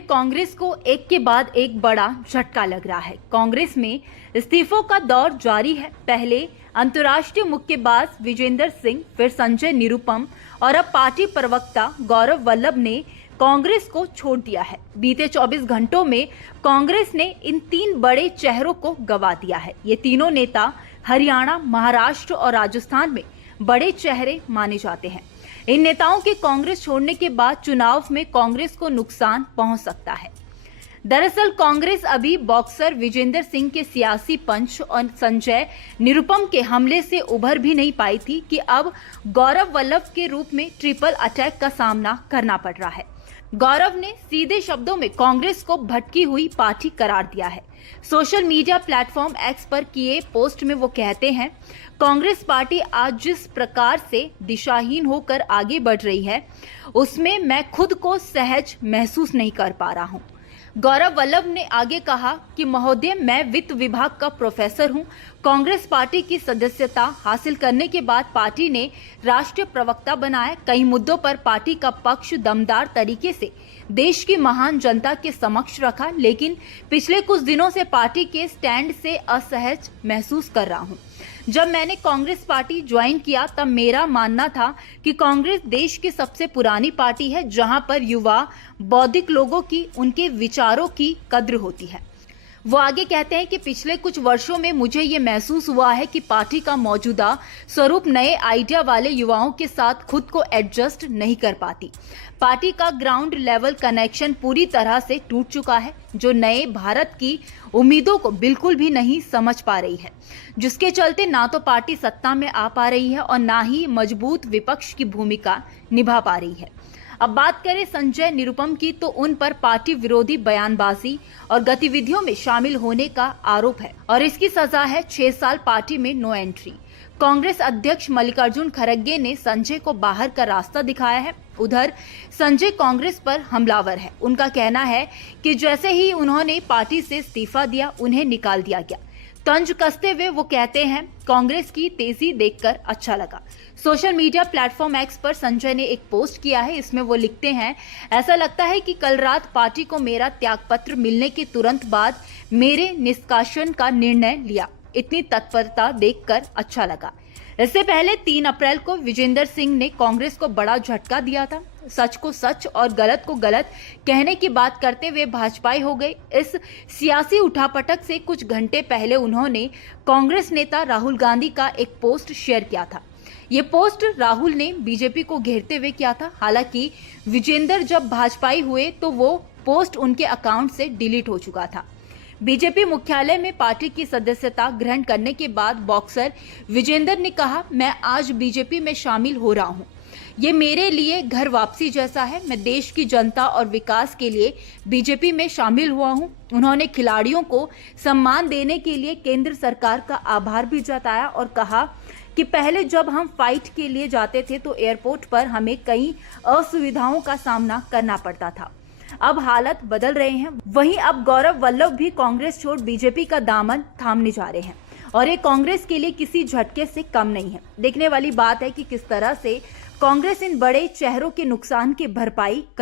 कांग्रेस को एक के बाद एक बड़ा झटका लग रहा है। कांग्रेस में इस्तीफों का दौर जारी है। पहले अंतर्राष्ट्रीय मुक्केबाज विजेंद्र सिंह, फिर संजय निरुपम और अब पार्टी प्रवक्ता गौरव वल्लभ ने कांग्रेस को छोड़ दिया है। बीते 24 घंटों में कांग्रेस ने इन तीन बड़े चेहरों को गंवा दिया है। ये तीनों नेता हरियाणा, महाराष्ट्र और राजस्थान में बड़े चेहरे माने जाते हैं। इन नेताओं के कांग्रेस छोड़ने के बाद चुनाव में कांग्रेस को नुकसान पहुंच सकता है। दरअसल कांग्रेस अभी बॉक्सर विजेंद्र सिंह के सियासी पंच और संजय निरुपम के हमले से उभर भी नहीं पाई थी कि अब गौरव वल्लभ के रूप में ट्रिपल अटैक का सामना करना पड़ रहा है। गौरव ने सीधे शब्दों में कांग्रेस को भटकी हुई पार्टी करार दिया है। सोशल मीडिया प्लेटफॉर्म एक्स पर किए पोस्ट में वो कहते हैं, कांग्रेस पार्टी आज जिस प्रकार से दिशाहीन होकर आगे बढ़ रही है, उसमें मैं खुद को सहज महसूस नहीं कर पा रहा हूं। गौरव वल्लभ ने आगे कहा कि महोदय, मैं वित्त विभाग का प्रोफेसर हूं। कांग्रेस पार्टी की सदस्यता हासिल करने के बाद पार्टी ने राष्ट्रीय प्रवक्ता बनाया। कई मुद्दों पर पार्टी का पक्ष दमदार तरीके से देश की महान जनता के समक्ष रखा, लेकिन पिछले कुछ दिनों से पार्टी के स्टैंड से असहज महसूस कर रहा हूं। जब मैंने कांग्रेस पार्टी ज्वाइन किया तब मेरा मानना था कि कांग्रेस देश की सबसे पुरानी पार्टी है, जहां पर युवा बौद्धिक लोगों की, उनके विचारों की कद्र होती है। वो आगे कहते हैं कि पिछले कुछ वर्षों में मुझे ये महसूस हुआ है कि पार्टी का मौजूदा स्वरूप नए आइडिया वाले युवाओं के साथ खुद को एडजस्ट नहीं कर पाती। पार्टी का ग्राउंड लेवल कनेक्शन पूरी तरह से टूट चुका है, जो नए भारत की उम्मीदों को बिल्कुल भी नहीं समझ पा रही है, जिसके चलते ना तो पार्टी सत्ता में आ पा रही है और ना ही मजबूत विपक्ष की भूमिका निभा पा रही है। अब बात करें संजय निरुपम की, तो उन पर पार्टी विरोधी बयानबाजी और गतिविधियों में शामिल होने का आरोप है और इसकी सजा है 6 साल पार्टी में नो एंट्री। कांग्रेस अध्यक्ष मल्लिकार्जुन खड़गे ने संजय को बाहर का रास्ता दिखाया है। उधर संजय कांग्रेस पर हमलावर है। उनका कहना है कि जैसे ही उन्होंने पार्टी से इस्तीफा दिया, उन्हें निकाल दिया गया। तंज कसते हुए वो कहते हैं, कांग्रेस की तेजी देखकर अच्छा लगा। सोशल मीडिया प्लेटफॉर्म एक्स पर संजय ने एक पोस्ट किया है। इसमें वो लिखते हैं, ऐसा लगता है कि कल रात पार्टी को मेरा त्यागपत्र मिलने के तुरंत बाद मेरे निष्कासन का निर्णय लिया। इतनी तत्परता देखकर अच्छा लगा। इससे पहले 3 अप्रैल को विजेंद्र सिंह ने कांग्रेस को बड़ा झटका दिया था। सच को सच और गलत को गलत कहने की बात करते हुए भाजपाई हो गए। इस सियासी उठापटक से कुछ घंटे पहले उन्होंने कांग्रेस नेता राहुल गांधी का एक पोस्ट शेयर किया था। ये पोस्ट राहुल ने बीजेपी को घेरते हुए किया था। हालांकि विजेंद्र जब भाजपाई हुए तो वो पोस्ट उनके अकाउंट से डिलीट हो चुका था। बीजेपी मुख्यालय में पार्टी की सदस्यता ग्रहण करने के बाद बॉक्सर विजेंद्र ने कहा, मैं आज बीजेपी में शामिल हो रहा हूं। ये मेरे लिए घर वापसी जैसा है। मैं देश की जनता और विकास के लिए बीजेपी में शामिल हुआ हूं। उन्होंने खिलाड़ियों को सम्मान देने के लिए केंद्र सरकार का आभार भी जताया और कहा कि पहले जब हम फाइट के लिए जाते थे तो एयरपोर्ट पर हमें कई असुविधाओं का सामना करना पड़ता था। अब हालत बदल रहे हैं। वहीं अब गौरव वल्लभ भी कांग्रेस छोड़ बीजेपी का दामन थामने जा रहे हैं और ये कांग्रेस के लिए किसी झटके से कम नहीं है। देखने वाली बात है कि किस तरह से कांग्रेस इन बड़े चेहरों के नुकसान की भरपाई कर